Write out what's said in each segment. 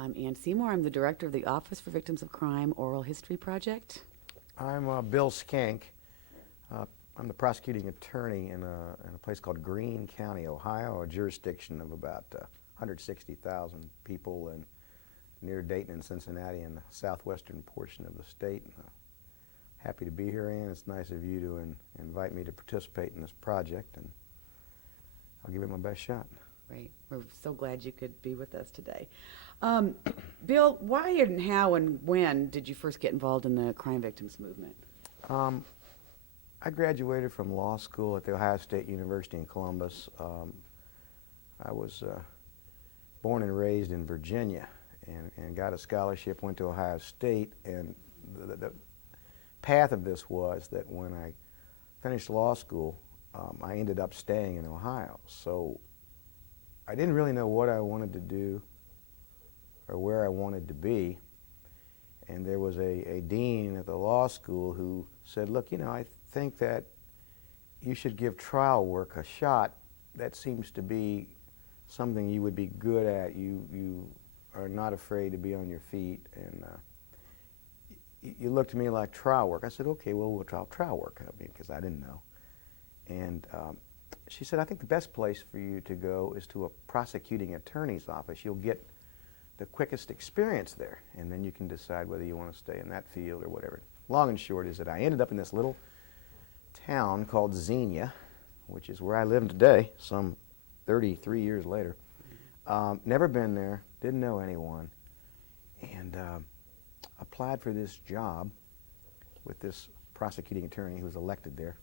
I'm Ann Seymour. I'm the director of the Office for Victims of Crime Oral History Project. I'm Bill Schenck. I'm the prosecuting attorney in a place called Greene County, Ohio, a jurisdiction of about 160,000 people and near Dayton and Cincinnati in the southwestern portion of the state. Happy to be here, Ann. It's nice of you to invite me to participate in this project, and I'll give it my best shot. Great. We're so glad you could be with us today. Bill, why and how and when did you first get involved in the crime victims movement? I graduated from law school at the Ohio State University in Columbus. I was born and raised in Virginia and got a scholarship, went to Ohio State, and the path of this was that when I finished law school, I ended up staying in Ohio. So I didn't really know what I wanted to do or where I wanted to be. And there was a dean at the law school who said, look, you know, I think that you should give trial work a shot. That seems to be something you would be good at. You are not afraid to be on your feet, and you looked to me like trial work. I said, okay, well, we'll try trial work, because I didn't know. And she said, I think the best place for you to go is to a prosecuting attorney's office. You'll get the quickest experience there, and then you can decide whether you want to stay in that field or whatever. Long and short is that I ended up in this little town called Xenia, which is where I live today, some 33 years later. Never been there, didn't know anyone, and applied for this job with this prosecuting attorney who was elected there.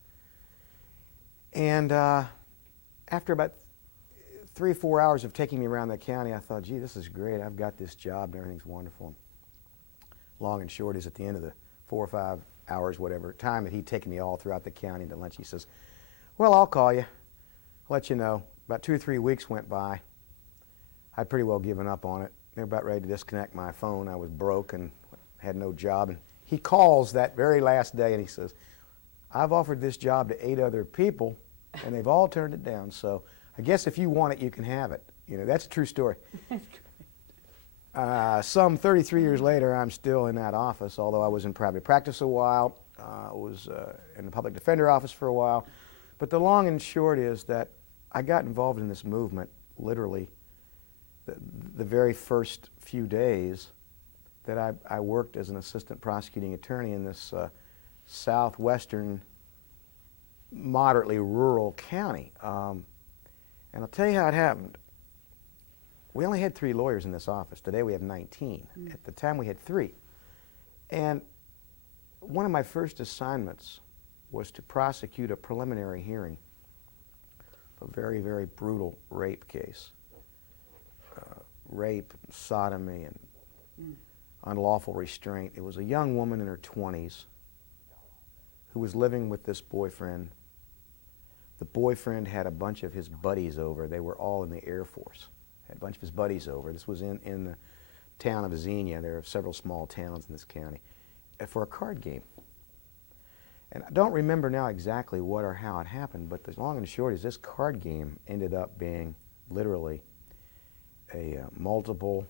And after about 3 or 4 hours of taking me around the county, I thought, gee, this is great. I've got this job and everything's wonderful. Long and short is at the end of the 4 or 5 hours, whatever time that he'd taken me all throughout the county to lunch, he says, well, I'll call you, let you know. About 2 or 3 weeks went by. I'd pretty well given up on it. They were about ready to disconnect my phone. I was broke and had no job. And he calls that very last day and he says, I've offered this job to 8 other people and they've all turned it down. So I guess if you want it, you can have it. You know, that's a true story. Some 33 years later, I'm still in that office, although I was in private practice a while. I was in the public defender office for a while. But the long and short is that I got involved in this movement literally the very first few days that I worked as an assistant prosecuting attorney in this southwestern, moderately rural county. And I'll tell you how it happened. We only had 3 lawyers in this office. Today we have 19. At the time we had 3. And one of my first assignments was to prosecute a preliminary hearing, a very, very brutal rape case. Rape, sodomy, and unlawful restraint. It was a young woman in her 20s who was living with this boyfriend. The boyfriend had a bunch of his buddies over. They were all in the Air Force. Had a bunch of his buddies over. This was in the town of Xenia. There are several small towns in this county, for a card game. And I don't remember now exactly what or how it happened, but the long and short is this card game ended up being literally a multiple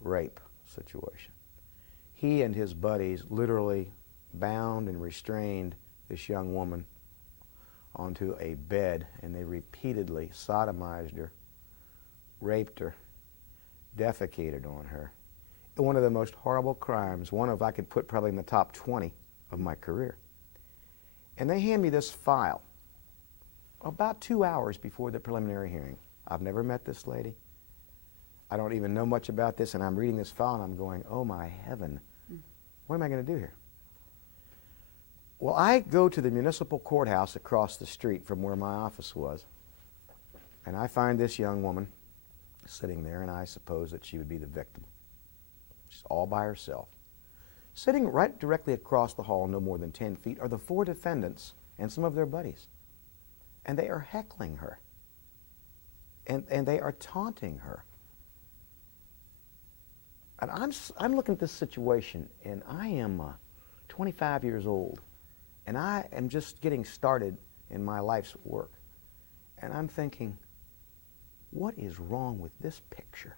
rape situation. He and his buddies literally bound and restrained this young woman onto a bed, and they repeatedly sodomized her, raped her, defecated on her. One of the most horrible crimes, one of I could put probably in the top 20 of my career. And they hand me this file about 2 hours before the preliminary hearing. I've never met this lady. I don't even know much about this, and I'm reading this file and I'm going, oh my heaven, what am I going to do here? Well, I go to the municipal courthouse across the street from where my office was, and I find this young woman sitting there, and I suppose that she would be the victim. She's all by herself. Sitting right directly across the hall, no more than 10 feet, are the 4 defendants and some of their buddies. And they are heckling her. And they are taunting her. And I'm looking at this situation, and I am 25 years old, and I am just getting started in my life's work. And I'm thinking, what is wrong with this picture?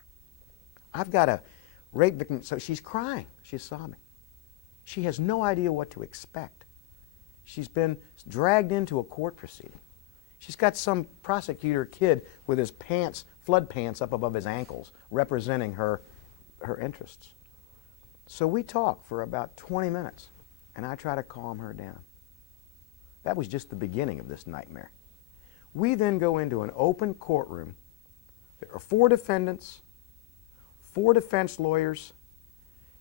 I've got a rape victim, so she's crying, she's sobbing. She has no idea what to expect. She's been dragged into a court proceeding. She's got some prosecutor kid with his pants, flood pants up above his ankles, representing her interests. So we talk for about 20 minutes, and I try to calm her down. That was just the beginning of this nightmare. We then go into an open courtroom. There are 4 defendants, 4 defense lawyers,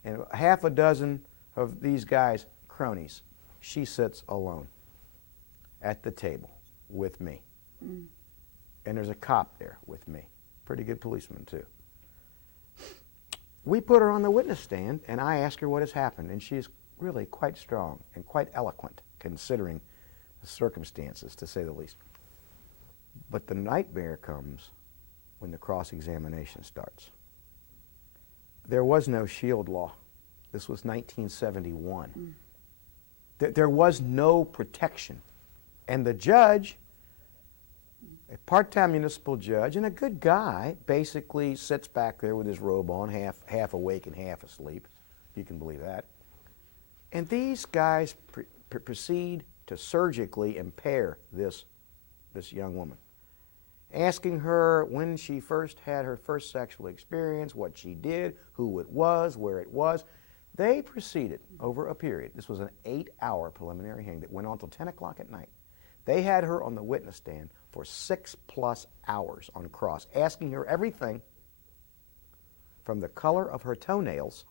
and half a dozen of these guys, cronies. She sits alone at the table with me. And there's a cop there with me. Pretty good policeman, too. We put her on the witness stand, and I ask her what has happened, and she is really quite strong and quite eloquent, considering the circumstances, to say the least. But the nightmare comes when the cross-examination starts. There was no shield law. This was 1971. There was no protection. And the judge, a part-time municipal judge, and a good guy, basically sits back there with his robe on, half awake and half asleep. You can believe that. And these guys proceed to surgically impair this young woman, asking her when she first had her first sexual experience, what she did, who it was, where it was. They proceeded over a period. This was an 8-hour preliminary hearing that went on till 10 o'clock at night. They had her on the witness stand for 6+ hours on cross, asking her everything from the color of her toenails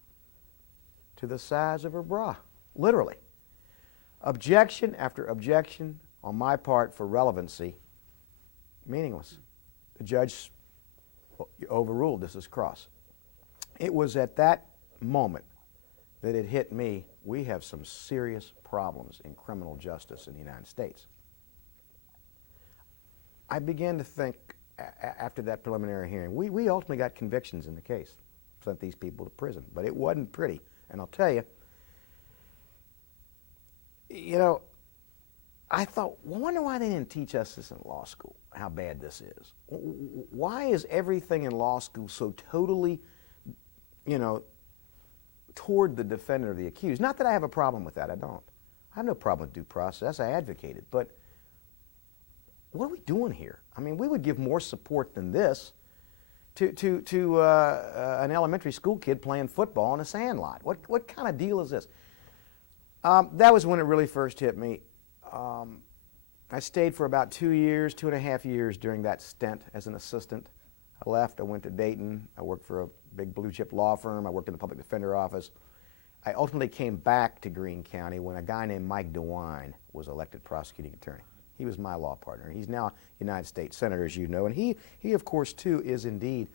to the size of her bra, literally. Objection after objection on my part for relevancy, meaningless. The judge overruled this as cross. It was at that moment that it hit me, we have some serious problems in criminal justice in the United States. I began to think, after that preliminary hearing, we ultimately got convictions in the case, sent these people to prison, but it wasn't pretty. And I'll tell you, I thought, well, I wonder why they didn't teach us this in law school, how bad this is. Why is everything in law school so totally, toward the defendant or the accused? Not that I have a problem with that, I don't. I have no problem with due process, I advocate it, but what are we doing here? I mean, we would give more support than this to an elementary school kid playing football in a sandlot. What kind of deal is this? That was when it really first hit me. I stayed for about 2 years, 2.5 years during that stint as an assistant. I left, I went to Dayton, I worked for a big blue chip law firm, I worked in the public defender office. I ultimately came back to Greene County when a guy named Mike DeWine was elected prosecuting attorney. He was my law partner. He's now United States Senator, as you know, and he of course, too, is indeed,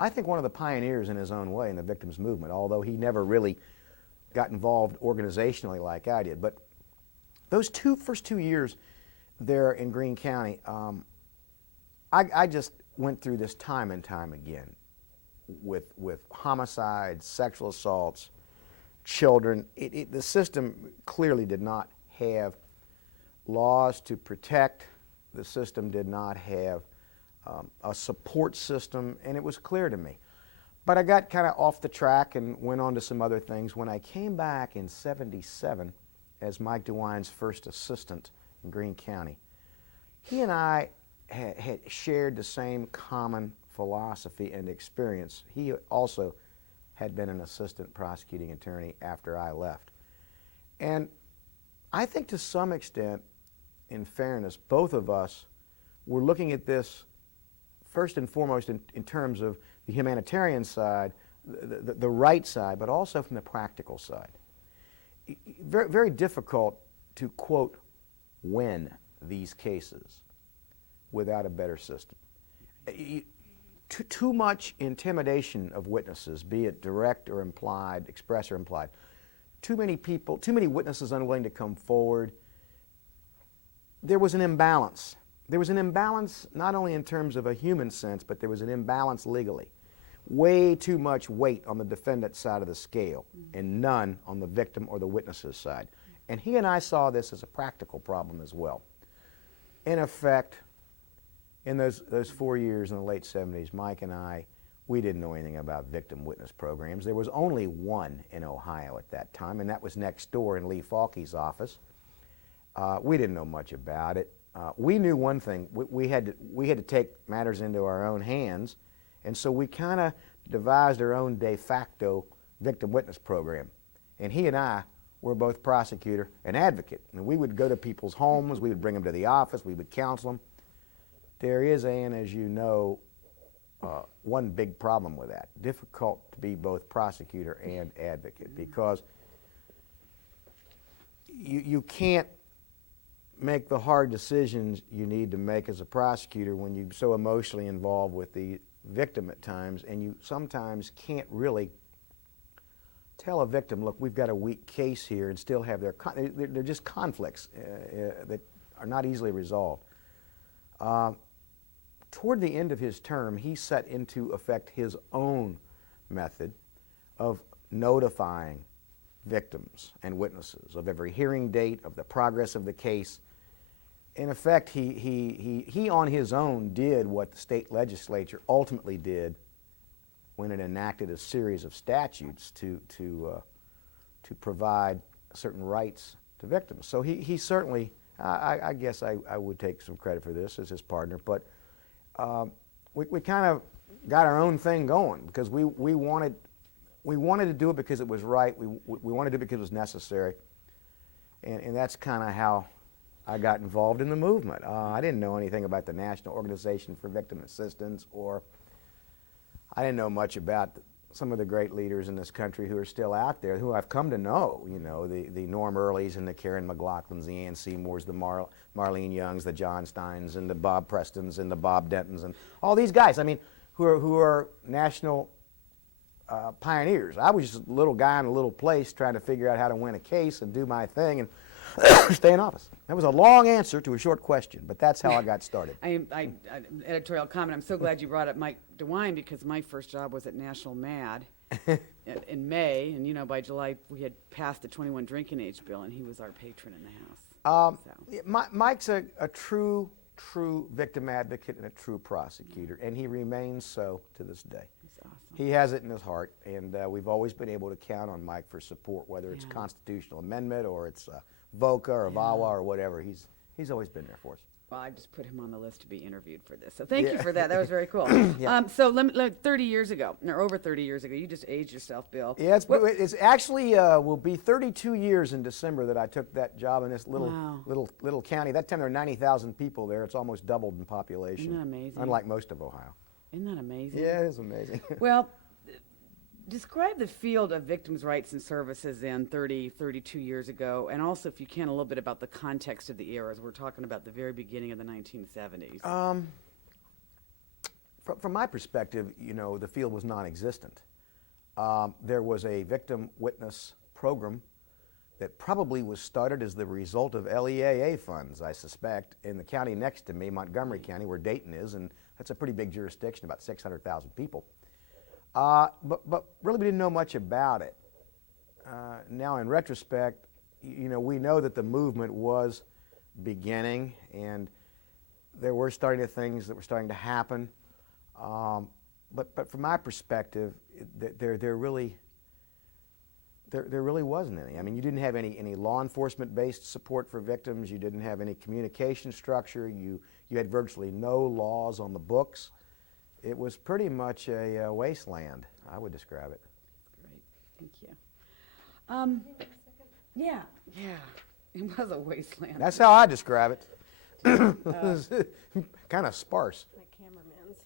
I think, one of the pioneers in his own way in the victims movement, although he never really got involved organizationally like I did. But those first 2 years there in Greene County, I just went through this time and time again with homicides, sexual assaults, children. The system clearly did not have laws to protect. The system did not have a support system, and it was clear to me. But I got kind of off the track and went on to some other things. When I came back in '77 as Mike DeWine's first assistant in Greene County, he and I had shared the same common philosophy and experience. He also had been an assistant prosecuting attorney after I left. And I think to some extent, in fairness, both of us were looking at this first and foremost in terms of the humanitarian side, the right side, but also from the practical side. Very, very difficult to, quote, win these cases without a better system. Too much intimidation of witnesses, be it direct or implied, express or implied. Too many people, too many witnesses unwilling to come forward. There was an imbalance. There was an imbalance not only in terms of a human sense, but there was an imbalance legally. Way too much weight on the defendant's side of the scale and none on the victim or the witness's side. And he and I saw this as a practical problem as well. In effect, in those 4 years in the late '70s, Mike and I we didn't know anything about victim witness programs. There was only one in Ohio at that time, and that was next door in Lee Falkey's office. We didn't know much about it. We knew one thing: we had to take matters into our own hands, and so we kind of devised our own de facto victim witness program. And he and I were both prosecutor and advocate, and we would go to people's homes, we would bring them to the office, we would counsel them. There is, Ann, as you know, one big problem with that. Difficult to be both prosecutor and advocate, because you can't make the hard decisions you need to make as a prosecutor when you're so emotionally involved with the victim at times, and you sometimes can't really tell a victim, look, we've got a weak case here, and still have they're just conflicts that are not easily resolved. Toward the end of his term, he set into effect his own method of notifying victims and witnesses of every hearing date, of the progress of the case. In effect, he on his own did what the state legislature ultimately did when it enacted a series of statutes to provide certain rights to victims. So he certainly, I guess I would take some credit for this as his partner, but we kind of got our own thing going because we wanted to do it because it was right. We wanted to do it because it was necessary, and that's kind of how I got involved in the movement. I didn't know anything about the National Organization for Victim Assistance, or I didn't know much about some of the great leaders in this country who are still out there, who I've come to know, you know, the Norm Earleys and the Karen McLaughlins, the Ann Seymours, the Marlene Youngs, the John Steins, and the Bob Prestons, and the Bob Dentons, and all these guys, I mean, who are national pioneers. I was just a little guy in a little place trying to figure out how to win a case and do my thing and stay in office. That was a long answer to a short question, but that's how I got started. Editorial comment, I'm so glad you brought up Mike DeWine, because my first job was at National MAD in May, and you know, by July we had passed the 21 drinking age bill, and he was our patron in the house. Mike's a true victim advocate and a true prosecutor, and he remains so to this day. That's awesome. He has it in his heart, and we've always been able to count on Mike for support, whether it's constitutional amendment or it's VOCA or VAWA or whatever. He's always been there for us. Well, I just put him on the list to be interviewed for this, so thank you for that. That was very cool. Yeah. So 30 years ago, or over 30 years ago, you just aged yourself, Bill. Yeah, it's actually will be 32 years in December that I took that job in this little county. That time there were 90,000 people there. It's almost doubled in population. Isn't that amazing? Unlike most of Ohio. Isn't that amazing? Yeah, it is amazing. Well, describe the field of victims' rights and services in 32 years ago, and also, if you can, a little bit about the context of the era, as we're talking about the very beginning of the 1970s. From my perspective, you know, the field was non-existent. There was a victim witness program that probably was started as the result of LEAA funds, I suspect, in the county next to me, Montgomery County, where Dayton is, and that's a pretty big jurisdiction, about 600,000 people. But really we didn't know much about it. Now in retrospect, you know, we know that the movement was beginning, and there were things that were starting to happen. But from my perspective, there really wasn't any. I mean, you didn't have any law enforcement-based support for victims. You didn't have any communication structure. You had virtually no laws on the books. It was pretty much a wasteland, I would describe it. Great, thank you. Yeah, it was a wasteland. That's how I describe it. Kind of sparse. My cameraman's.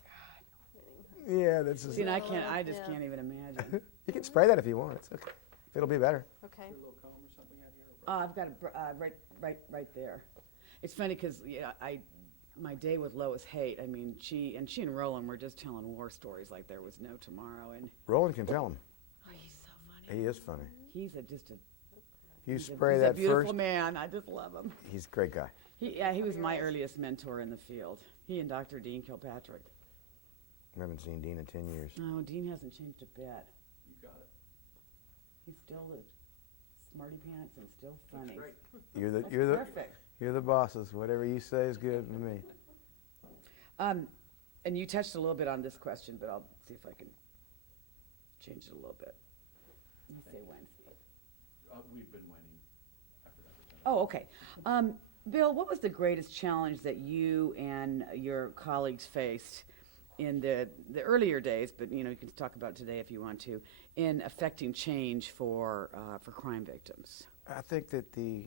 Yeah, that's. See, and I just can't even imagine. You can spray that if you want. It's okay. It'll be better. Okay. I've got it right there. It's funny because my day with Lois Haight, I mean, she and Roland were just telling war stories like there was no tomorrow. And Roland can tell them. oh, he's so funny. He is funny. He's You spray he's that a beautiful first. man. I just love him. He's a great guy. He was my earliest mentor in the field. He and Dr. Dean Kilpatrick. I haven't seen Dean in 10 years. No, Dean hasn't changed a bit. You got it. He's still the smarty pants and still funny. That's great. Perfect. You're the bosses. Whatever you say is good to me. And you touched a little bit on this question, but I'll see if I can change it a little bit. You say when, Steve? We've been waiting. I forgot to tell you. Oh, okay. Bill, what was the greatest challenge that you and your colleagues faced in the earlier days, but you can talk about it today if you want to, in affecting change for crime victims? I think that the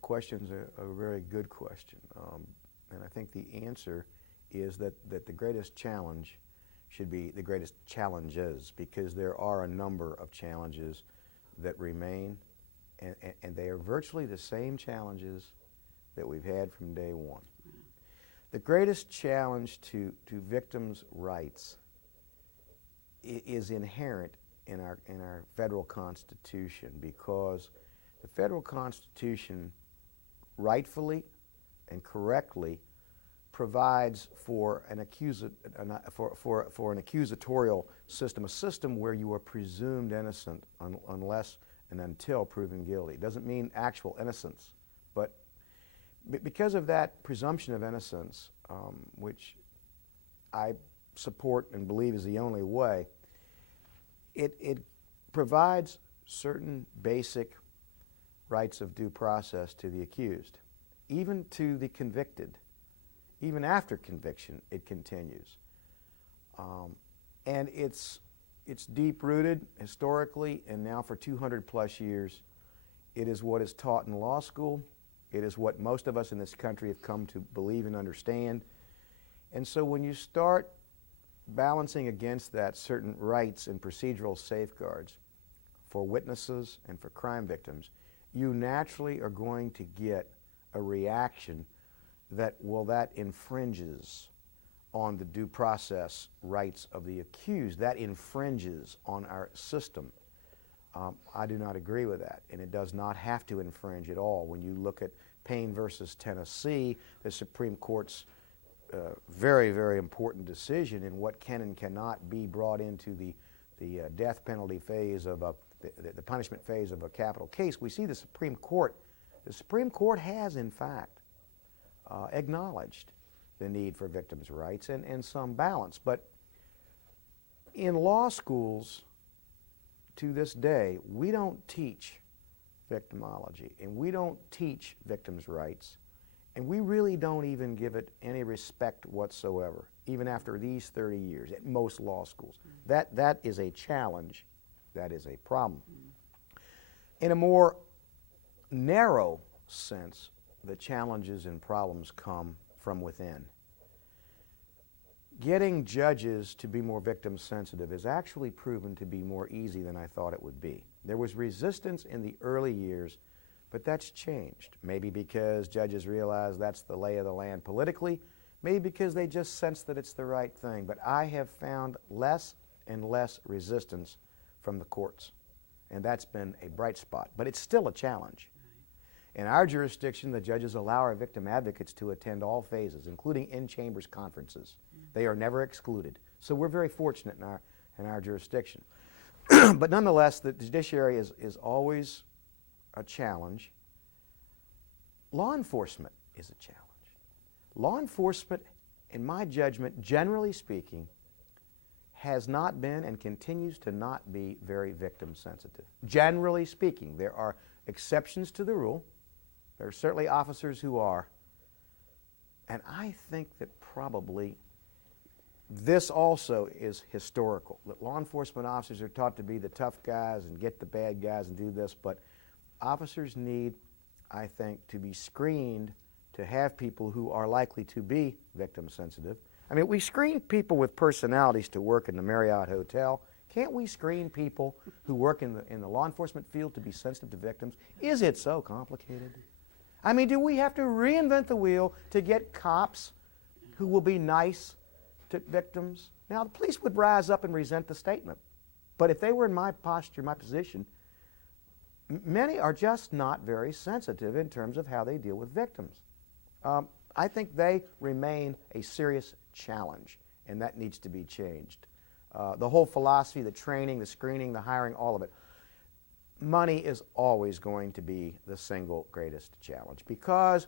question's a very good question, and I think the answer is that the greatest challenge should be the greatest challenges, because there are a number of challenges that remain, and they are virtually the same challenges that we've had from day one. The greatest challenge to victims' rights is inherent in our federal Constitution, because the federal Constitution rightfully and correctly provides for an accusatorial system, a system where you are presumed innocent unless and until proven guilty. It doesn't mean actual innocence, but because of that presumption of innocence, which I support and believe is the only way, it provides certain basic rights of due process to the accused, even to the convicted. Even after conviction, it continues. And it's deep-rooted historically, and now for 200 plus years, it is what is taught in law school. It is what most of us in this country have come to believe and understand. And so when you start balancing against that certain rights and procedural safeguards for witnesses and for crime victims, you naturally are going to get a reaction that infringes on the due process rights of the accused. That infringes on our system. I do not agree with that, and it does not have to infringe at all. When you look at Payne versus Tennessee, the Supreme Court's very, very important decision in what can and cannot be brought into the death penalty phase of the punishment phase of a capital case, we see the Supreme Court has, in fact, acknowledged the need for victims' rights and some balance. But in law schools, to this day, we don't teach victimology, and we don't teach victims' rights, and we really don't even give it any respect whatsoever, even after these 30 years at most law schools. That is a challenge. That is a problem. In a more narrow sense, the challenges and problems come from within. Getting judges to be more victim sensitive is actually proven to be more easy than I thought it would be. There was resistance in the early years, but that's changed. Maybe because judges realize that's the lay of the land politically, maybe because they just sense that it's the right thing. But I have found less and less resistance from the courts, and that's been a bright spot. But it's still a challenge. In our jurisdiction, the judges allow our victim advocates to attend all phases, including in-chambers conferences. They are never excluded. So we're very fortunate in our jurisdiction. But nonetheless, the judiciary is always a challenge. Law enforcement is a challenge. Law enforcement, in my judgment, generally speaking, has not been and continues to not be very victim sensitive. Generally speaking, there are exceptions to the rule. There are certainly officers who are. And I think that probably this also is historical, that law enforcement officers are taught to be the tough guys and get the bad guys and do this, but officers need, I think, to be screened to have people who are likely to be victim sensitive. I mean, we screen people with personalities to work in the Marriott Hotel. Can't we screen people who work in the law enforcement field to be sensitive to victims? Is it so complicated? I mean, do we have to reinvent the wheel to get cops who will be nice to victims? Now, the police would rise up and resent the statement. But if they were in my posture, my position, many are just not very sensitive in terms of how they deal with victims. I think they remain a serious challenge, and that needs to be changed. The whole philosophy, the training, the screening, the hiring, all of it. Money is always going to be the single greatest challenge, because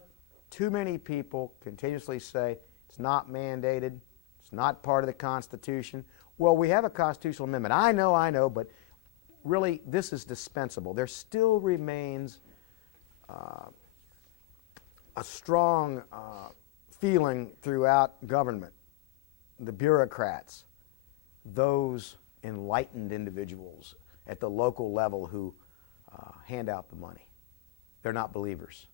too many people continuously say it's not mandated, It's not part of the Constitution. Well, we have a constitutional amendment. I know, but really this is dispensable. There still remains a strong feeling throughout government, the bureaucrats, those enlightened individuals at the local level who hand out the money. They're not believers.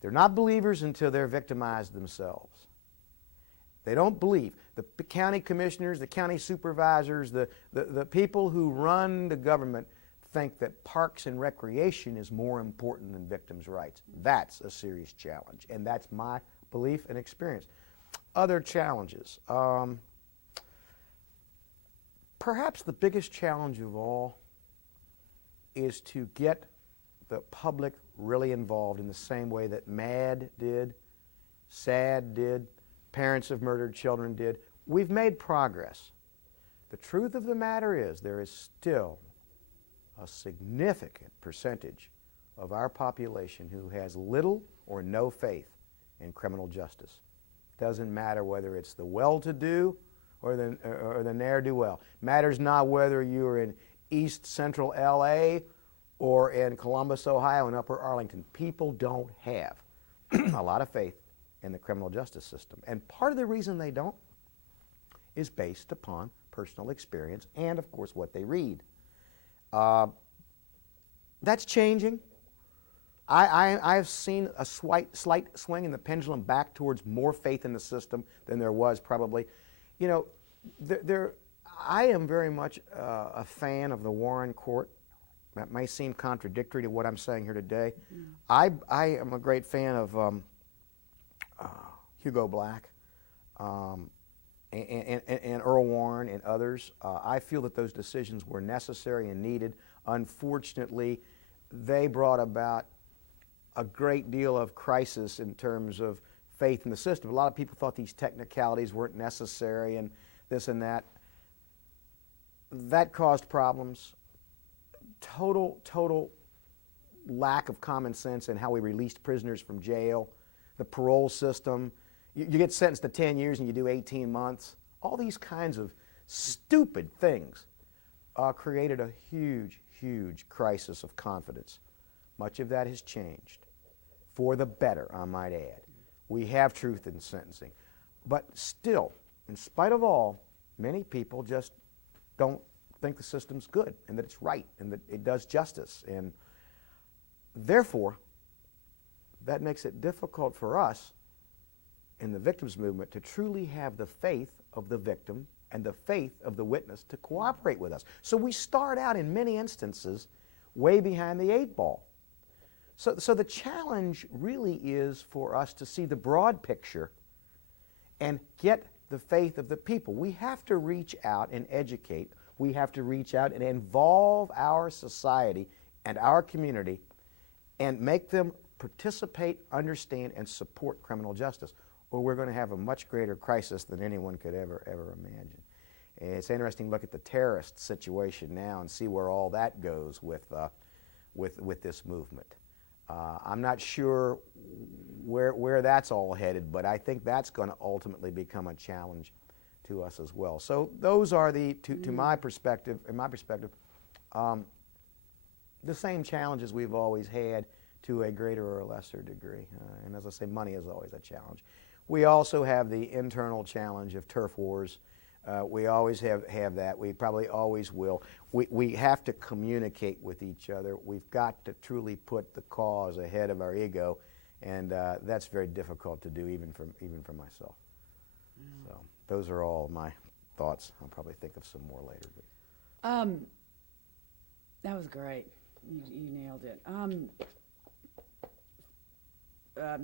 They're not believers until they're victimized themselves. They don't believe. The county commissioners, the county supervisors, the people who run the government think that parks and recreation is more important than victims' rights. That's a serious challenge, and that's my belief and experience. Other challenges. Perhaps the biggest challenge of all is to get the public really involved in the same way that MAD did, SAD did, parents of murdered children did. We've made progress. The truth of the matter is there is still a significant percentage of our population who has little or no faith in criminal justice. Doesn't matter whether it's the well-to-do or the ne'er-do-well. Matters not whether you're in East Central LA or in Columbus, Ohio, and Upper Arlington. People don't have a lot of faith in the criminal justice system. And part of the reason they don't is based upon personal experience and, of course, what they read. That's changing. I've seen a slight swing in the pendulum back towards more faith in the system than there was probably. You know, I am very much a fan of the Warren Court. That may seem contradictory to what I'm saying here today. I am a great fan of Hugo Black and Earl Warren and others. I feel that those decisions were necessary and needed. Unfortunately, they brought about a great deal of crisis in terms of faith in the system. A lot of people thought these technicalities weren't necessary and this and that. That caused problems. Total lack of common sense in how we released prisoners from jail. The parole system. You get sentenced to 10 years and you do 18 months. All these kinds of stupid things created a huge crisis of confidence. Much of that has changed. For the better, I might add. We have truth in sentencing. But still, in spite of all, many people just don't think the system's good and that it's right and that it does justice. And therefore, that makes it difficult for us in the victims movement to truly have the faith of the victim and the faith of the witness to cooperate with us. So we start out in many instances way behind the 8 ball. So the challenge really is for us to see the broad picture and get the faith of the people. We have to reach out and educate. We have to reach out and involve our society and our community and make them participate, understand, and support criminal justice, or we're going to have a much greater crisis than anyone could ever imagine. And it's interesting to look at the terrorist situation now and see where all that goes with this movement. I'm not sure where that's all headed, but I think that's going to ultimately become a challenge to us as well. So those are the, to my perspective, the same challenges we've always had to a greater or lesser degree. And as I say, money is always a challenge. We also have the internal challenge of turf wars. We always have that. We probably always will. We have to communicate with each other. We've got to truly put the cause ahead of our ego, and that's very difficult to do even for myself. Yeah. So those are all my thoughts. I'll probably think of some more later. But. That was great. You nailed it.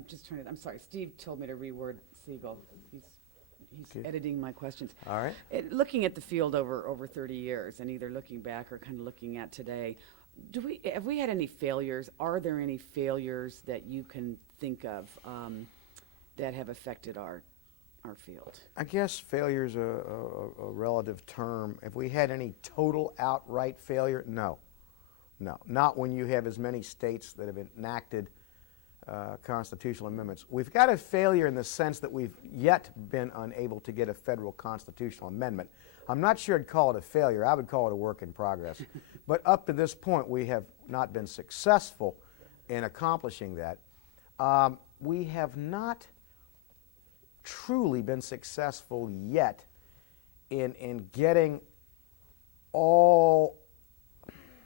Just trying to. I'm sorry. Steve told me to reword Siegel. He's Okay. editing my questions. All right. Looking at the field over 30 years, and either looking back or kind of looking at today, have we had any failures? Are there any failures that you can think of that have affected our field? I guess failure is a relative term. Have we had any total outright failure? No. Not when you have as many states that have enacted constitutional amendments. We've got a failure in the sense that we've yet been unable to get a federal constitutional amendment. I'm not sure I'd call it a failure. I would call it a work in progress. But up to this point, we have not been successful in accomplishing that. We have not truly been successful yet in getting all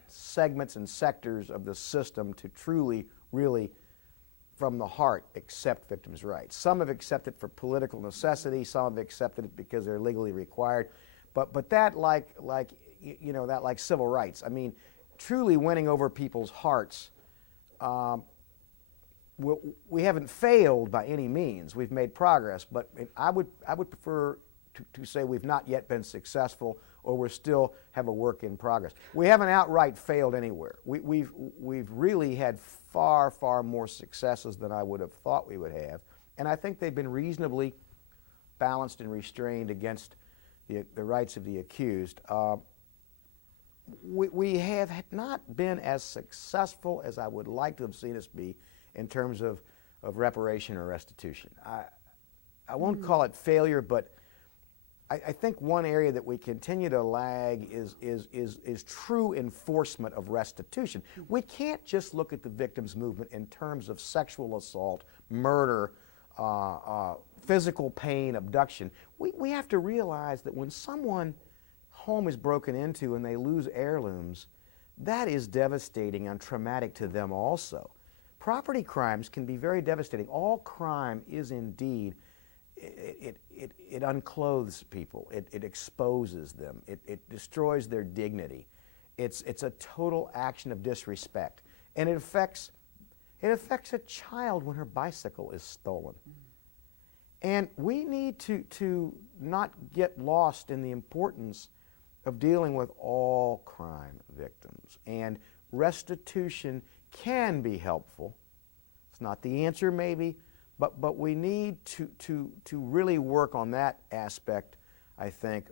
segments and sectors of the system to truly, really, from the heart, accept victims' rights. Some have accepted for political necessity. Some have accepted it because they're legally required. But that like civil rights. I mean, truly winning over people's hearts. We haven't failed by any means. We've made progress, but I would prefer to say we've not yet been successful, or we still have a work in progress. We haven't outright failed anywhere. We've really had far more successes than I would have thought we would have, and I think they've been reasonably balanced and restrained against the rights of the accused. We have not been as successful as I would like to have seen us be in terms of reparation or restitution. I won't call it failure, but I think one area that we continue to lag is true enforcement of restitution. We can't just look at the victims movement in terms of sexual assault, murder, physical pain, abduction. We have to realize that when someone's home is broken into and they lose heirlooms, that is devastating and traumatic to them also. Property crimes can be very devastating. All crime is indeed, it unclothes people, it exposes them, it destroys their dignity. It's a total action of disrespect. And it affects a child when her bicycle is stolen. And we need to not get lost in the importance of dealing with all crime victims. And restitution can be helpful. It's not the answer maybe, but we need to really work on that aspect, I think.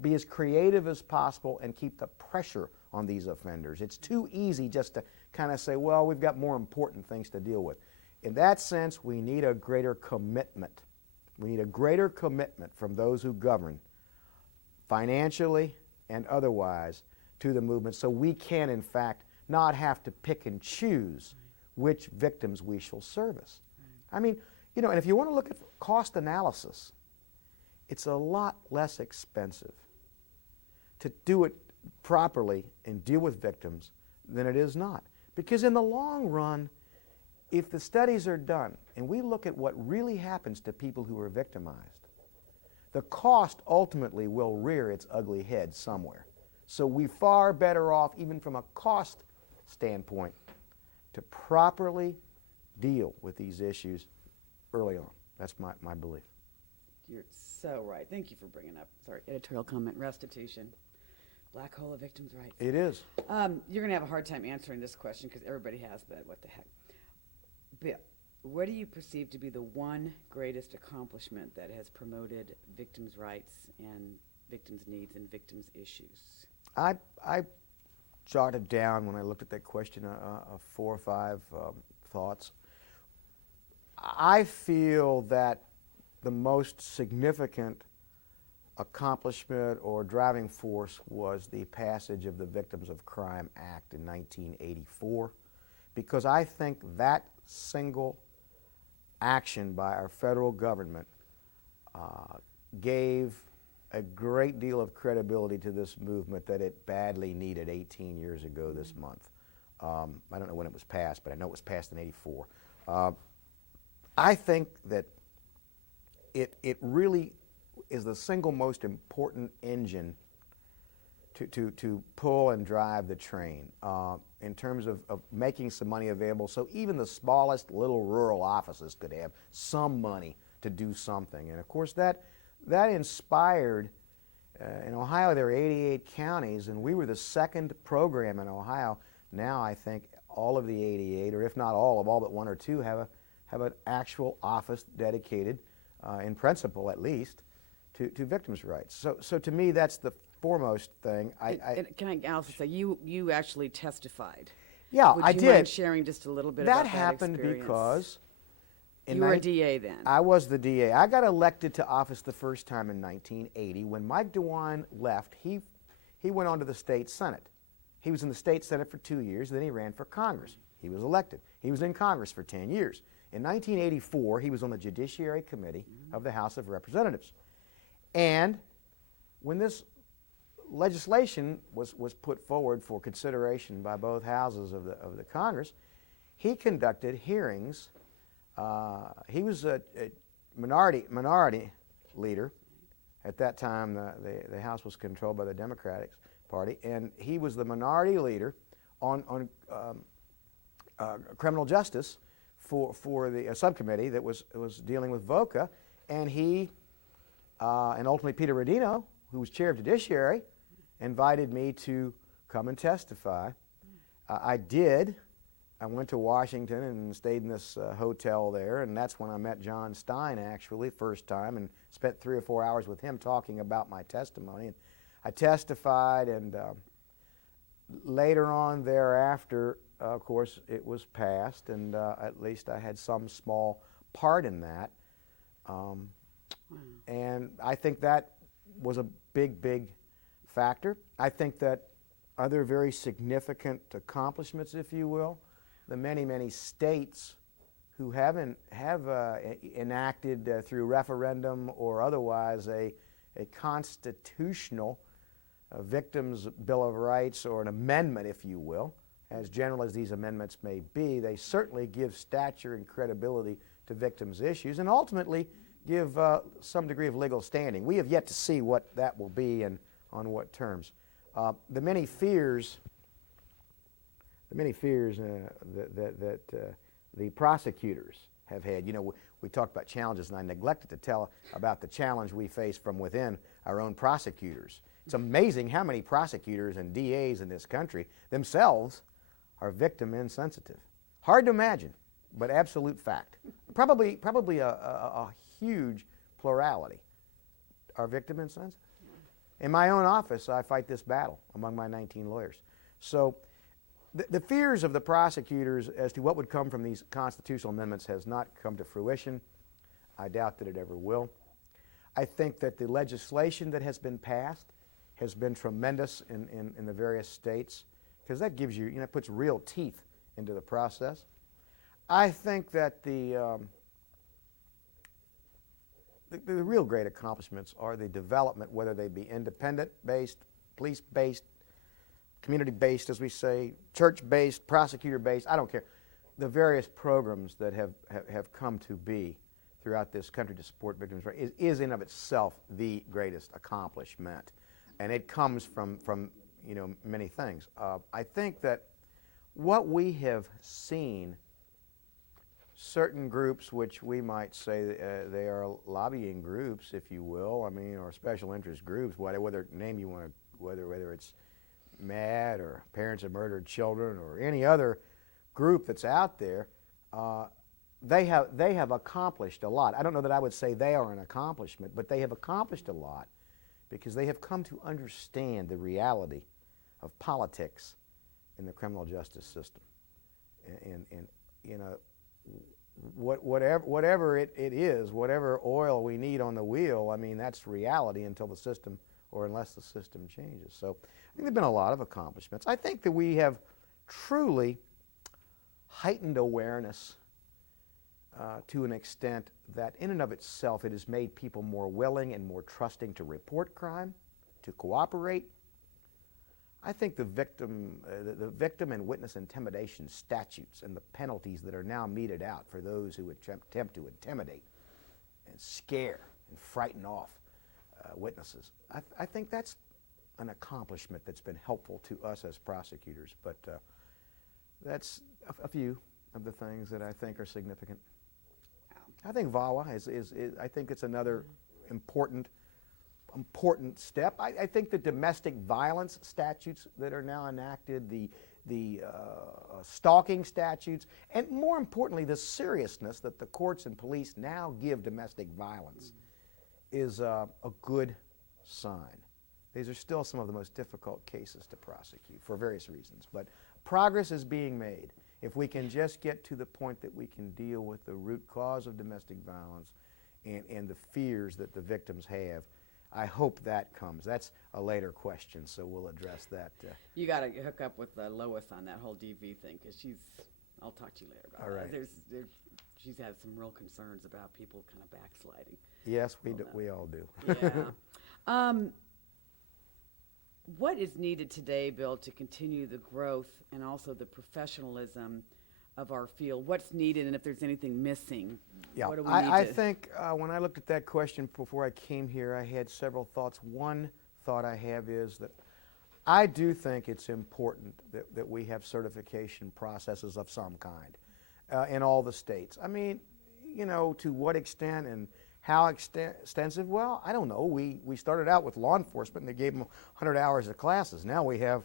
Be as creative as possible and keep the pressure on these offenders. It's too easy just to kind of say, well, we've got more important things to deal with. In that sense, we need a greater commitment. We need a greater commitment from those who govern, financially and otherwise, to the movement, so we can, in fact, not have to pick and choose which victims we shall service. I mean, and if you want to look at cost analysis, it's a lot less expensive to do it properly and deal with victims than it is not. Because in the long run, if the studies are done and we look at what really happens to people who are victimized, the cost ultimately will rear its ugly head somewhere. So we're far better off, even from a cost standpoint, to properly deal with these issues early on. That's my belief. You're so right. Thank you for bringing up, editorial comment, restitution. Black hole of victims' rights. It is. You're going to have a hard time answering this question because everybody has that. What the heck? Bill, what do you perceive to be the one greatest accomplishment that has promoted victims' rights and victims' needs and victims' issues? I jotted down, when I looked at that question, 4 or 5 thoughts. I feel that the most significant accomplishment or driving force was the passage of the Victims of Crime Act in 1984, because I think that single action by our federal government gave a great deal of credibility to this movement that it badly needed 18 years ago this month. I don't know when it was passed, but I know it was passed in '84. I think that it really is the single most important engine to pull and drive the train in terms of making some money available so even the smallest little rural offices could have some money to do something. And of course that inspired, in Ohio there are 88 counties, and we were the second program in Ohio. Now I think all of the 88, or if not all but 1 or 2, have an actual office dedicated, in principle at least, to victims' rights. So to me, that's the foremost thing. Can I also say, you actually testified? Yeah, Would I you did. mind sharing just a little bit about That that happened experience? because You were a DA then. I was the DA. I got elected to office the first time in 1980. When Mike DeWine left, he went on to the state Senate. He was in the state Senate for 2 years, then he ran for Congress. He was elected. He was in Congress for 10 years. In 1984, he was on the Judiciary Committee of the House of Representatives. And when this legislation was put forward for consideration by both houses of the Congress, he conducted hearings. He was a minority leader. At that time, the House was controlled by the Democratic Party, and he was the minority leader on criminal justice for the subcommittee that was dealing with VOCA, and he and ultimately Peter Rodino, who was chair of Judiciary, invited me to come and testify. I did. I went to Washington and stayed in this hotel there, and that's when I met John Stein, actually, first time, and spent 3 or 4 hours with him talking about my testimony. And I testified, and later on thereafter, of course, it was passed, and at least I had some small part in that. And I think that was a big factor. I think that other very significant accomplishments, if you will, the many states who have enacted through referendum or otherwise a constitutional Victims' Bill of Rights, or an amendment, if you will. As general as these amendments may be, they certainly give stature and credibility to victims' issues and ultimately give some degree of legal standing. We have yet to see what that will be and on what terms. The many fears that the prosecutors have had. You know, we talked about challenges, and I neglected to tell about the challenge we face from within our own prosecutors. It's amazing how many prosecutors and DAs in this country themselves are victim insensitive. Hard to imagine, but absolute fact. Probably a huge plurality are victim insensitive. In my own office, I fight this battle among my 19 lawyers. So the fears of the prosecutors as to what would come from these constitutional amendments has not come to fruition. I doubt that it ever will. I think that the legislation that has been passed has been tremendous in the various states, because that gives you, it puts real teeth into the process. I think that the real great accomplishments are the development, whether they be independent-based, police-based, community-based, as we say, church-based, prosecutor-based, I don't care. The various programs that have come to be throughout this country to support victims' rights is in of itself the greatest accomplishment. And it comes from many things. I think that what we have seen, certain groups which we might say they are lobbying groups, if you will, or special interest groups, whatever name you want to, whether it's MAD or Parents of Murdered Children or any other group that's out there, they have accomplished a lot. I don't know that I would say they are an accomplishment, but they have accomplished a lot because they have come to understand the reality of politics in the criminal justice system. And whatever it is, whatever oil we need on the wheel, that's reality until the system, or unless the system changes. So I think there have been a lot of accomplishments. I think that we have truly heightened awareness to an extent that in and of itself it has made people more willing and more trusting to report crime, to cooperate. I think the victim and witness intimidation statutes and the penalties that are now meted out for those who attempt to intimidate and scare and frighten off witnesses, I think that's an accomplishment that's been helpful to us as prosecutors. But that's a few of the things that I think are significant. I think VAWA I think it's another important step. I think the domestic violence statutes that are now enacted, the stalking statutes, and more importantly, the seriousness that the courts and police now give domestic violence is a good sign. These are still some of the most difficult cases to prosecute for various reasons, but progress is being made. If we can just get to the point that we can deal with the root cause of domestic violence and the fears that the victims have, I hope that comes. That's a later question, so we'll address that. You got to hook up with Lois on that whole DV thing, because I'll talk to you later about All right. that. She's had some real concerns about people kind of backsliding. Yes, we all do. Yeah. What is needed today, Bill, to continue the growth and also the professionalism of our field? What's needed, and if there's anything missing, Yeah, what do we I think when I looked at that question before I came here, I had several thoughts. One thought I have is that I do think it's important that we have certification processes of some kind in all the states. I mean, you know, to what extent and how extensive? Well, I don't know. We started out with law enforcement and they gave them 100 hours of classes. Now we have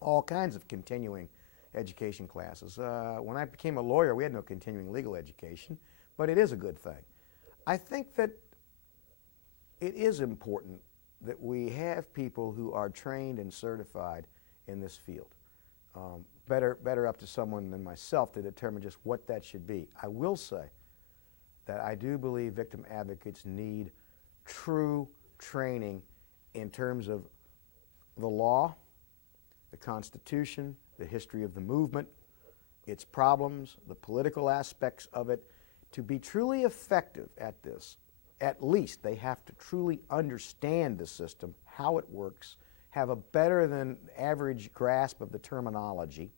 all kinds of continuing education classes. When I became a lawyer, we had no continuing legal education, but it is a good thing. I think that it is important that we have people who are trained and certified in this field. Better up to someone than myself to determine just what that should be. I will say that I do believe victim advocates need true training in terms of the law, the Constitution, the history of the movement, its problems, the political aspects of it. To be truly effective at this, at least they have to truly understand the system, how it works, have a better than average grasp of the terminology.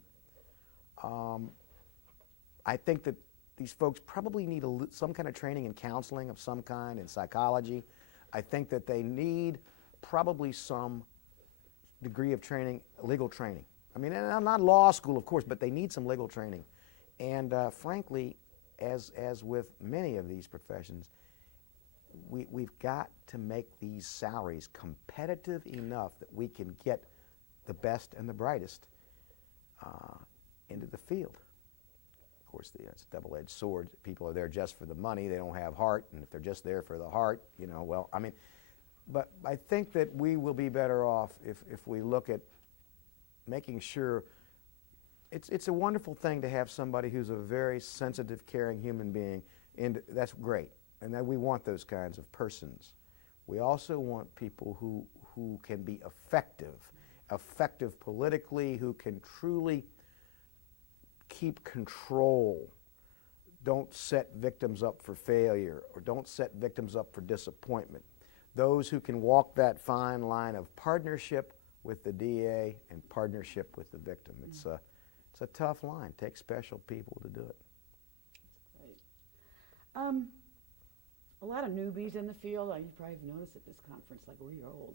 I think that these folks probably need some kind of training in counseling of some kind, in psychology. I think that they need probably some degree of training, legal training. I mean, and not law school, of course, but they need some legal training. And frankly, as with many of these professions, we've got to make these salaries competitive enough that we can get the best and the brightest into the field. Of course, it's a double-edged sword. People are there just for the money. They don't have heart, and if they're just there for the heart, you know, well, I mean, but I think that we will be better off if we look at making sure it's a wonderful thing to have somebody who's a very sensitive, caring human being, and that's great, and that we want those kinds of persons. We also want people who can be effective politically, who can truly keep control, don't set victims up for failure, or don't set victims up for disappointment. Those who can walk that fine line of partnership with the DA and partnership with the victim. It's a tough line. It takes special people to do it. Great. A lot of newbies in the field. You probably have noticed at this conference, like, we're old.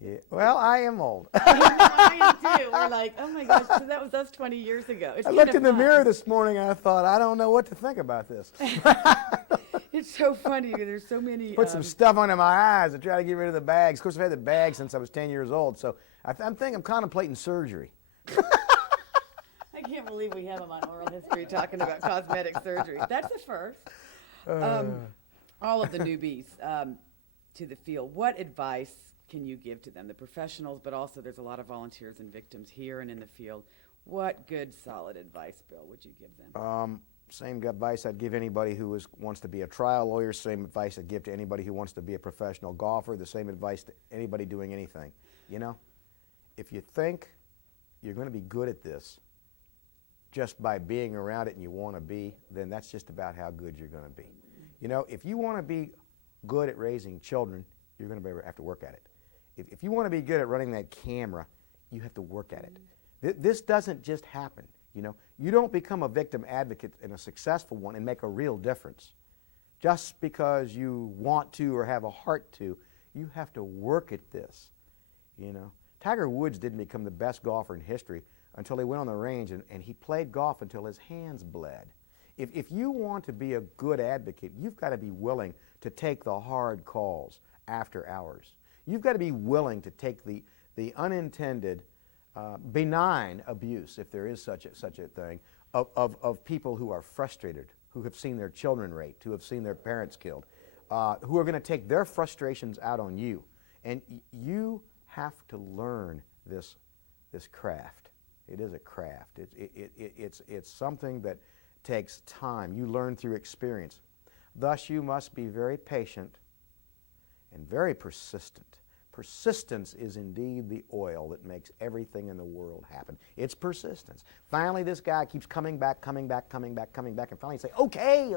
Yeah. Well, I am old. I am too. We're like, oh my gosh, so that was us 20 years ago. It's I looked in the fun. mirror this morning and I thought, I don't know what to think about this. It's so funny. There's so many. Put some stuff under my eyes to try to get rid of the bags. Of course, I've had the bags since I was 10 years old, so I'm contemplating surgery. I can't believe we have them on oral history talking about cosmetic surgery. That's the first. All of the newbies to the field, what advice can you give to them, the professionals, but also there's a lot of volunteers and victims here and in the field. What good, solid advice, Bill, would you give them? Same advice I'd give anybody who wants to be a trial lawyer, same advice I'd give to anybody who wants to be a professional golfer, the same advice to anybody doing anything. You know, if you think you're going to be good at this just by being around it and you want to be, then that's just about how good you're going to be. You know, if you want to be good at raising children, you're going to have to work at it. If you want to be good at running that camera, you have to work at it. This doesn't just happen. You know, you don't become a victim advocate and a successful one and make a real difference just because you want to or have a heart to. You have to work at this. You know, Tiger Woods didn't become the best golfer in history until he went on the range and he played golf until his hands bled. If you want to be a good advocate, you've got to be willing to take the hard calls after hours. You've got to be willing to take the unintended, benign abuse, if there is such a thing, of people who are frustrated, who have seen their children raped, who have seen their parents killed, who are going to take their frustrations out on you. And you have to learn this craft. It is a craft. It's something that takes time. You learn through experience. Thus, you must be very patient and very persistent. Persistence is indeed the oil that makes everything in the world happen. It's persistence. Finally, this guy keeps coming back, and finally you say, okay.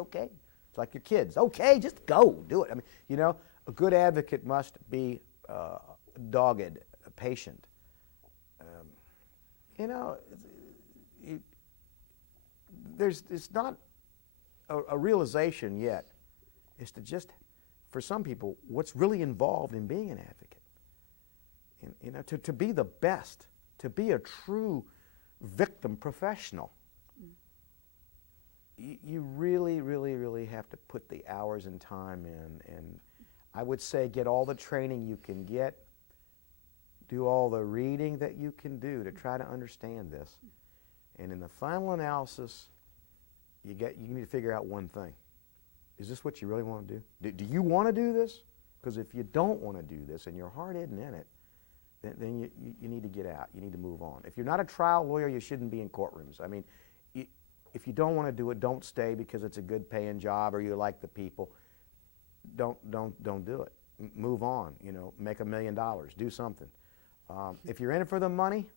It's like your kids. Okay, just go, do it. I mean, you know, a good advocate must be dogged, patient. You know, it's not a realization yet. It's to just, for some people, what's really involved in being an advocate. You know, to be the best, to be a true victim professional, you really have to put the hours and time in. And I would say get all the training you can get, do all the reading that you can do to try to understand this. And in the final analysis, you need to figure out one thing. Is this what you really want to do? Do you want to do this? Because if you don't want to do this and your heart isn't in it, then you need to get out. You need to move on. If you're not a trial lawyer, you shouldn't be in courtrooms. I mean, if you don't want to do it, don't stay because it's a good paying job or you like the people. Don't do it. Move on. You know, make $1 million. Do something. If you're in it for the money,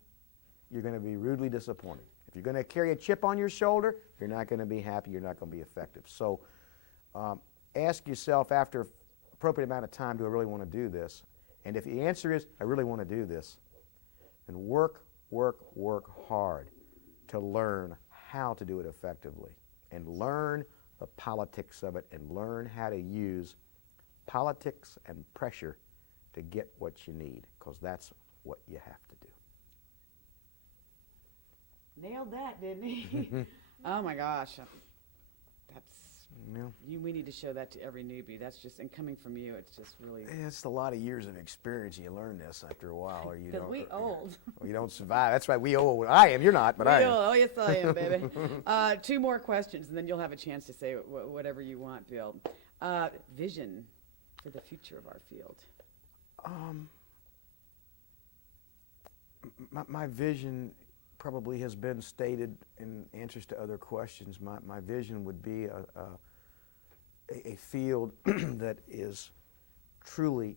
you're going to be rudely disappointed. If you're going to carry a chip on your shoulder, you're not going to be happy. You're not going to be effective. So ask yourself after appropriate amount of time, do I really want to do this? And if the answer is, I really want to do this, then work hard to learn how to do it effectively and learn the politics of it and learn how to use politics and pressure to get what you need, because that's what you have to do. Nailed that, didn't he? Oh my gosh. We need to show that to every newbie. That's just, and coming from you, it's just really. It's a lot of years of experience. You learn this after a while, or you don't. Because we old. Or you don't survive. That's right. We old. I am. You're not, but I am. Oh yes, I am, baby. 2 more questions, and then you'll have a chance to say whatever you want, Bill. Vision for the future of our field. My vision probably has been stated in answers to other questions. My vision would be a field that is truly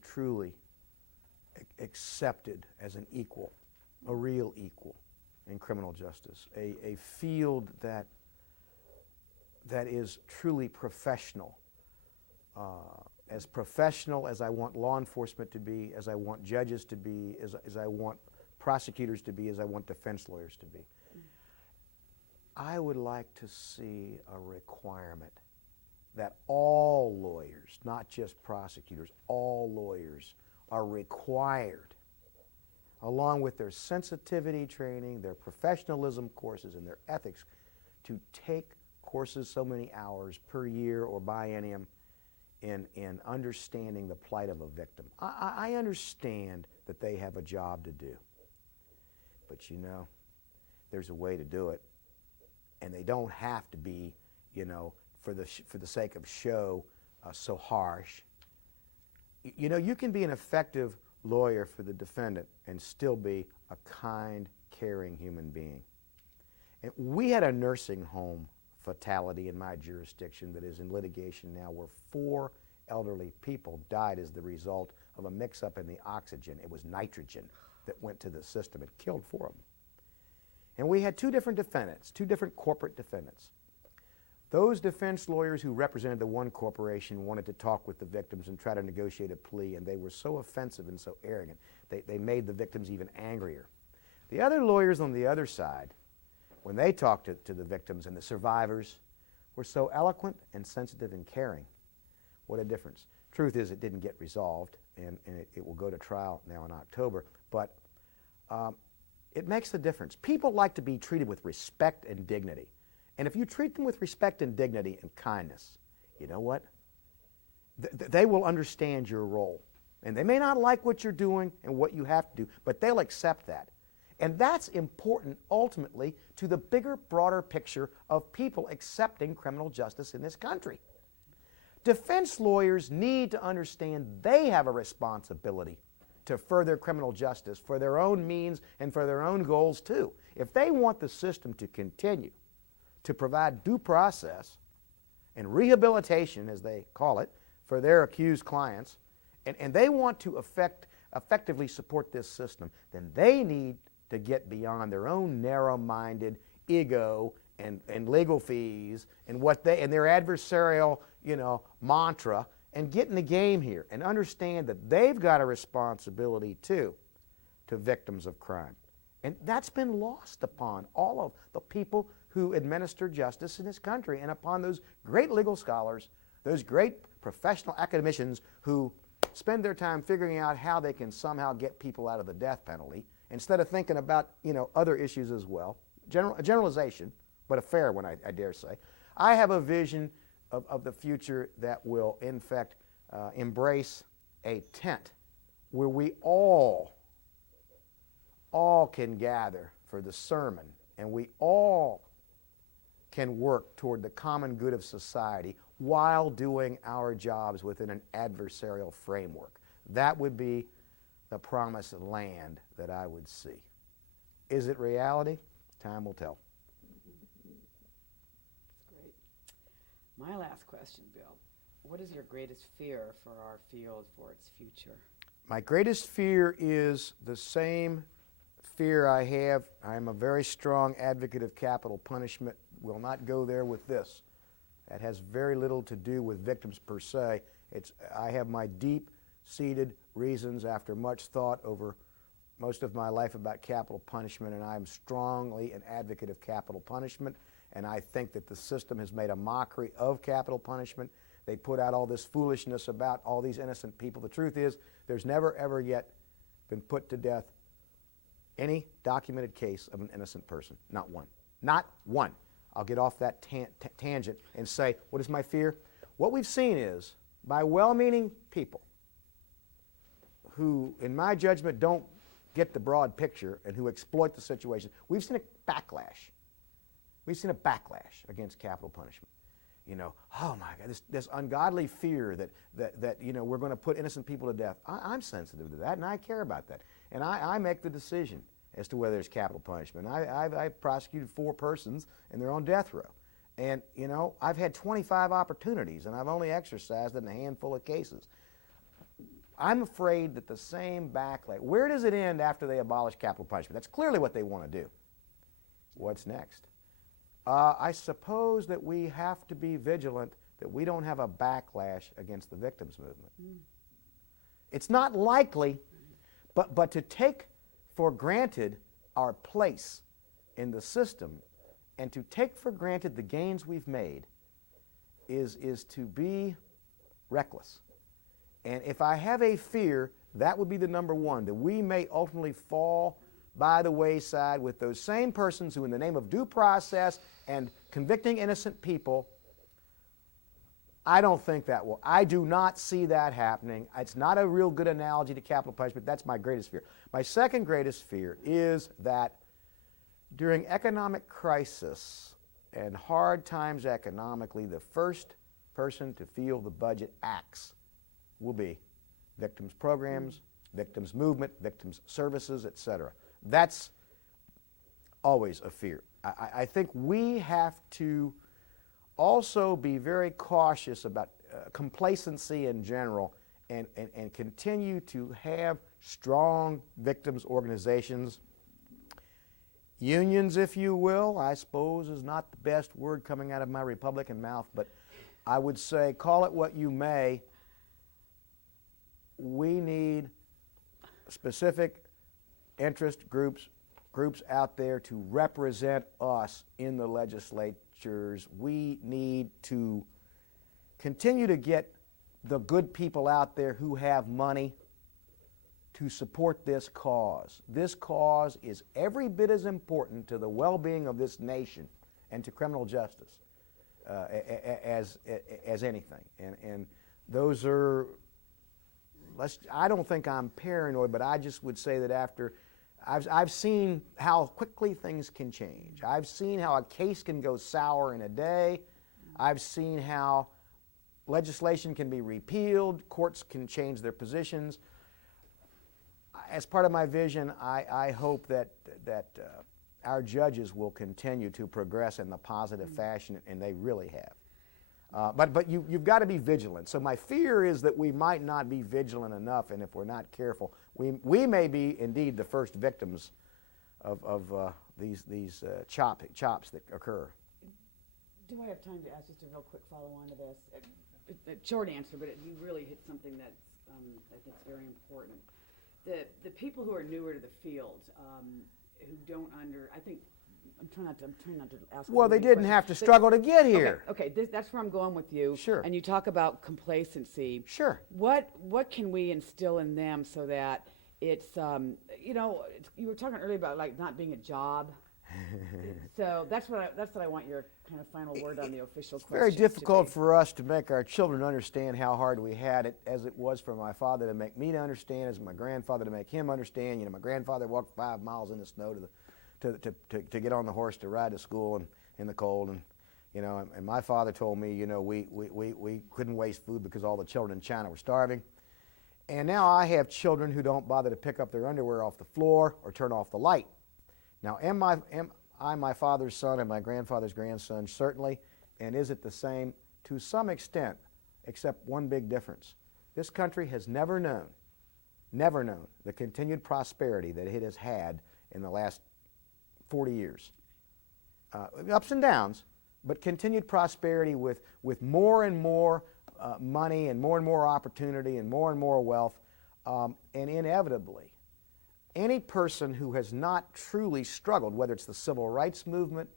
accepted as an equal, a real equal in criminal justice, a field that is truly professional, as I want law enforcement to be, as I want judges to be, as I want prosecutors to be, as I want defense lawyers to be. I would like to see a requirement that all lawyers, not just prosecutors, all lawyers are required, along with their sensitivity training, their professionalism courses, and their ethics, to take courses so many hours per year or biennium in understanding the plight of a victim. I understand that they have a job to do. But you know, there's a way to do it, and they don't have to be, you know, for the sake of show, so harsh. You know, you can be an effective lawyer for the defendant and still be a kind, caring human being. And we had a nursing home fatality in my jurisdiction that is in litigation now, where 4 elderly people died as the result of a mix-up in the oxygen. It was nitrogen that went to the system. It killed 4 of them. And we had 2 different defendants, 2 different corporate defendants. Those defense lawyers who represented the one corporation wanted to talk with the victims and try to negotiate a plea, and they were so offensive and so arrogant, they made the victims even angrier. The other lawyers on the other side, when they talked to the victims and the survivors, were so eloquent and sensitive and caring. What a difference. Truth is, it didn't get resolved, and it will go to trial now in October, but it makes a difference. People like to be treated with respect and dignity. And if you treat them with respect and dignity and kindness, you know what? They will understand your role. And they may not like what you're doing and what you have to do, but they'll accept that. And that's important, ultimately, to the bigger, broader picture of people accepting criminal justice in this country. Defense lawyers need to understand they have a responsibility to further criminal justice for their own means and for their own goals too. If they want the system to continue to provide due process and rehabilitation, as they call it, for their accused clients, and they want to effectively support this system, then they need to get beyond their own narrow-minded ego and legal fees and their adversarial, mantra, and get in the game here and understand that they've got a responsibility too to victims of crime. And that's been lost upon all of the people who administer justice in this country and upon those great legal scholars, those great professional academicians who spend their time figuring out how they can somehow get people out of the death penalty instead of thinking about, other issues as well. A generalization, but a fair one, I dare say. I have a vision of the future that will, in fact, embrace a tent where we all can gather for the sermon, and we all can work toward the common good of society while doing our jobs within an adversarial framework. That would be the promised land that I would see. Is it reality? Time will tell. Great. My last question, Bill. What is your greatest fear for our field for its future? My greatest fear is the same fear I have. I'm a very strong advocate of capital punishment. Will not go there with this. That has very little to do with victims per se. I have my deep-seated reasons after much thought over most of my life about capital punishment, and I'm strongly an advocate of capital punishment, and I think that the system has made a mockery of capital punishment. They put out all this foolishness about all these innocent people. The truth is, there's never, ever yet been put to death any documented case of an innocent person. Not one. Not one. I'll get off that tangent and say, what is my fear? What we've seen is, by well-meaning people who, in my judgment, don't get the broad picture and who exploit the situation, we've seen a backlash. We've seen a backlash against capital punishment. Oh my God, this ungodly fear that we're going to put innocent people to death. I'm sensitive to that, and I care about that. And I make the decision as to whether there's capital punishment. I've prosecuted 4 persons, and they're on death row. And, I've had 25 opportunities, and I've only exercised in a handful of cases. I'm afraid that the same backlash, where does it end after they abolish capital punishment? That's clearly what they want to do. What's next? I suppose that we have to be vigilant that we don't have a backlash against the victims movement. It's not likely, but to take for granted our place in the system and to take for granted the gains we've made is to be reckless. And if I have a fear, that would be the number one, that we may ultimately fall by the wayside with those same persons who, in the name of due process and convicting innocent people, I don't think that will. I do not see that happening. It's not a real good analogy to capital punishment. That's my greatest fear. My second greatest fear is that during economic crisis and hard times economically, the first person to feel the budget axe will be victims programs, victims movement, victims services, etc. That's always a fear. I think we have to also be very cautious about complacency in general and continue to have strong victims organizations. Unions, if you will, I suppose is not the best word coming out of my Republican mouth, but I would say, call it what you may, we need specific interest groups out there to represent us in the legislatures. We need to continue to get the good people out there who have money to support this cause. This cause is every bit as important to the well-being of this nation and to criminal justice as anything. And those are, I don't think I'm paranoid, but I just would say that after I've seen how quickly things can change. I've seen how a case can go sour in a day. I've seen how legislation can be repealed. Courts can change their positions. as part of my vision, I hope that our judges will continue to progress in the positive fashion, and they really have. But you've got to be vigilant. So my fear is that we might not be vigilant enough, and if we're not careful, we may be indeed the first victims of these chops that occur. Do I have time to ask just a real quick follow-on to this? A short answer, but you really hit something that's I think is very important. The people who are newer to the field, who don't I think I'm trying not to ask. Well, they any didn't questions. have to struggle to get here. Okay, that's where I'm going with you. Sure. And you talk about complacency. Sure. What can we instill in them so that it's you were talking earlier about like not being a job. So that's what I want your kind of final word on the official question. Very difficult for us to make our children understand how hard we had it, as it was for my father to make me to understand, as my grandfather to make him understand. My grandfather walked 5 miles in the snow to get on the horse to ride to school and in the cold, and my father told me, we couldn't waste food because all the children in China were starving. And now I have children who don't bother to pick up their underwear off the floor or turn off the light. Now, am I my father's son and my grandfather's grandson? Certainly. And is it the same? To some extent, except one big difference. This country has never known the continued prosperity that it has had in the last 40 years. Ups and downs, but continued prosperity with more and more money and more opportunity and more wealth, and inevitably, any person who has not truly struggled, whether it's the civil rights movement,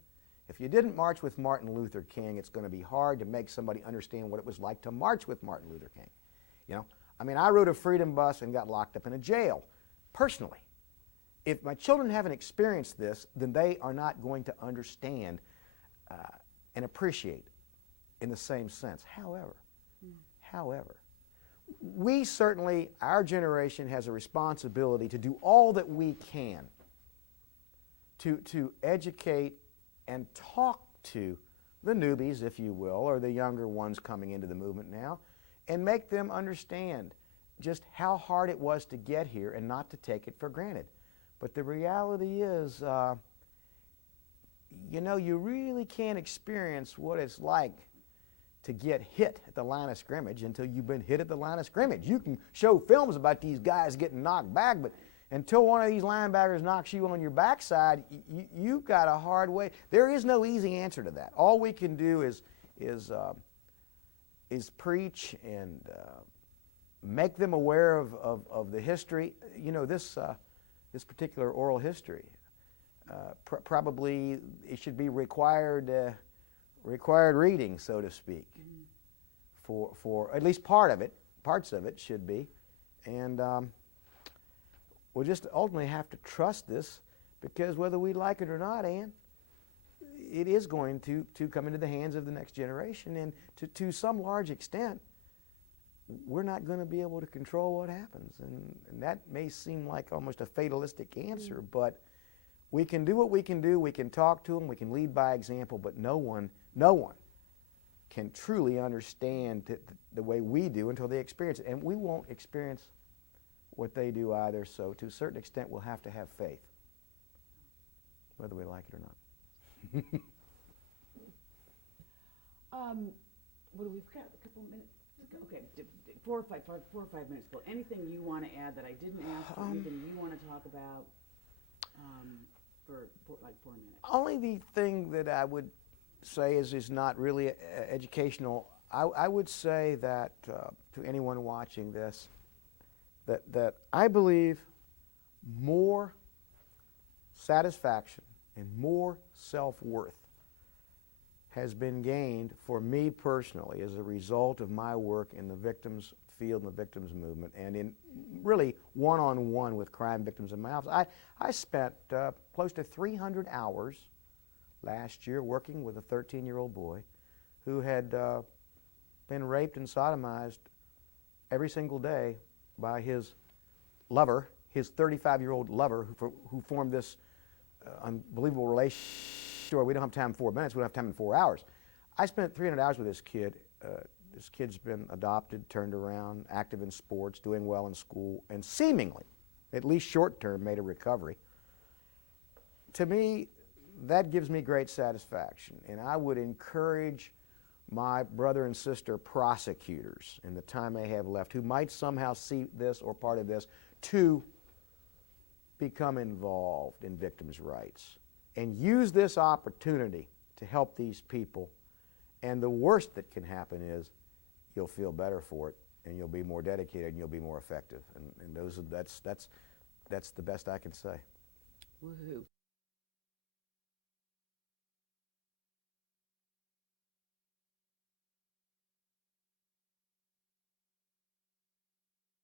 if you didn't march with Martin Luther King, it's going to be hard to make somebody understand what it was like to march with Martin Luther King. I rode a freedom bus and got locked up in a jail, personally. If my children haven't experienced this, then they are not going to understand and appreciate in the same sense. However, we certainly, our generation has a responsibility to do all that we can to educate and talk to the newbies, if you will, or the younger ones coming into the movement now, and make them understand just how hard it was to get here and not to take it for granted. But the reality is, you really can't experience what it's like to get hit at the line of scrimmage until you've been hit at the line of scrimmage. You can show films about these guys getting knocked back, but until one of these linebackers knocks you on your backside, you've got a hard way. There is no easy answer to that. All we can do is preach and make them aware of the history. This particular oral history, probably it should be required reading, so to speak, for at least parts of it should be, and we'll just ultimately have to trust this, because whether we like it or not, Ann, it is going to come into the hands of the next generation, and to some large extent, we're not going to be able to control what happens, and that may seem like almost a fatalistic answer, but we can do what we can do. We can talk to them, we can lead by example, but no one can truly understand the way we do until they experience it. And we won't experience what they do either, so to a certain extent we'll have to have faith, whether we like it or not. What do we've got? A couple minutes? Okay, 4 or 5 minutes. Well, anything you want to add that I didn't ask, or anything you want to talk about for like 4 minutes? Only the thing that I would say is not really educational. I would say that to anyone watching this, that I believe more satisfaction and more self-worth has been gained for me personally as a result of my work in the victims field and the victims movement, and in really one-on-one with crime victims in my office. I spent close to 300 hours last year working with a 13-year-old boy who had been raped and sodomized every single day by his lover, his 35-year-old lover, who formed this unbelievable relationship. Sure, we don't have time in 4 minutes, we don't have time in 4 hours. I spent 300 hours with this kid. This kid's been adopted, turned around, active in sports, doing well in school, and seemingly at least short term, made a recovery. To me, that gives me great satisfaction, and I would encourage my brother and sister prosecutors in the time they have left who might somehow see this or part of this to become involved in victims' rights and use this opportunity to help these people. And the worst that can happen is you'll feel better for it, and you'll be more dedicated, and you'll be more effective. And that's the best I can say. Woohoo.